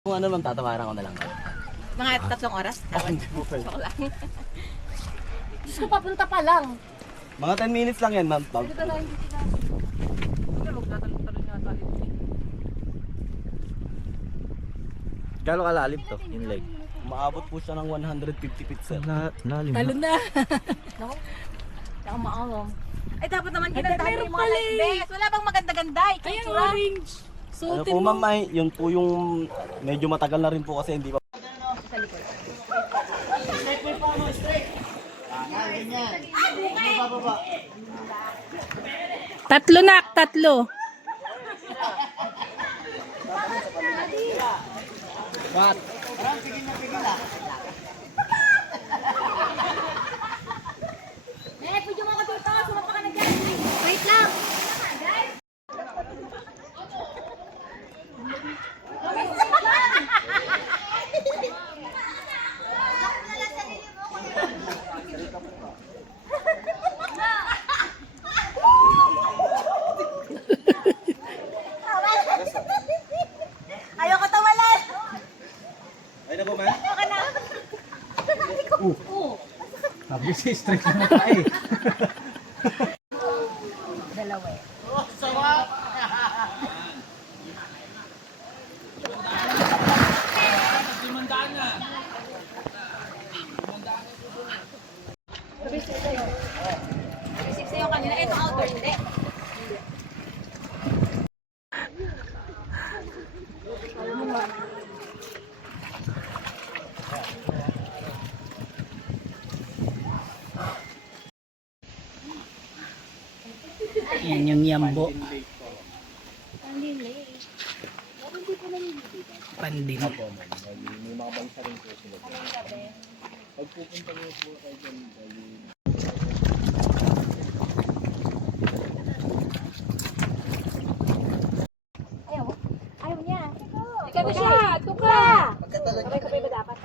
Kung ano naman, tatawaran ko na lang. Mga 3 oras? Hindi po pwede. Ako lang. Diyos ko, papunta pa lang. Mga 10 minutes lang yan, ma'am. Dito lang, dito lang. Gano'ng kalalim to, yung lake? Maabot po siya ng 150 feet, sir. Lalim Talo na. na. Saka maawang. Ay, dapat naman kinantahan meron yung mga pala light eh. best. Wala bang maganda-ganda? Ayan, orange. Ano Suotin po, mo. ma'am, ay, yun po yung medyo matagal na rin po kasi hindi pa. Sa likod. Tatlo nak, tatlo. What? Pwede mo ka dito. Sumapa ka na dyan. Wait lang. Ayoko tawalan. Ay na po, ma'am? Okay na. Sabi si straight na tayo. Dalawa eh. Basic sa'yo kanina. Ito outdoor, hindi. Yan yung yambo. Pandin. May mga bansa rin po sila. Pag pupunta niyo po kayo dyan, Ayaw niya. Ikaw siya, tuka. Sabay-sabay ba dapat?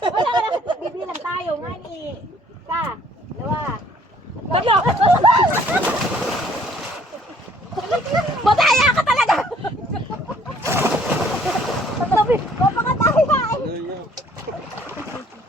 Wala ka na. Bibilang tayo. Nga ni. Isa. Dalawa. Tatlo. Mataya ka!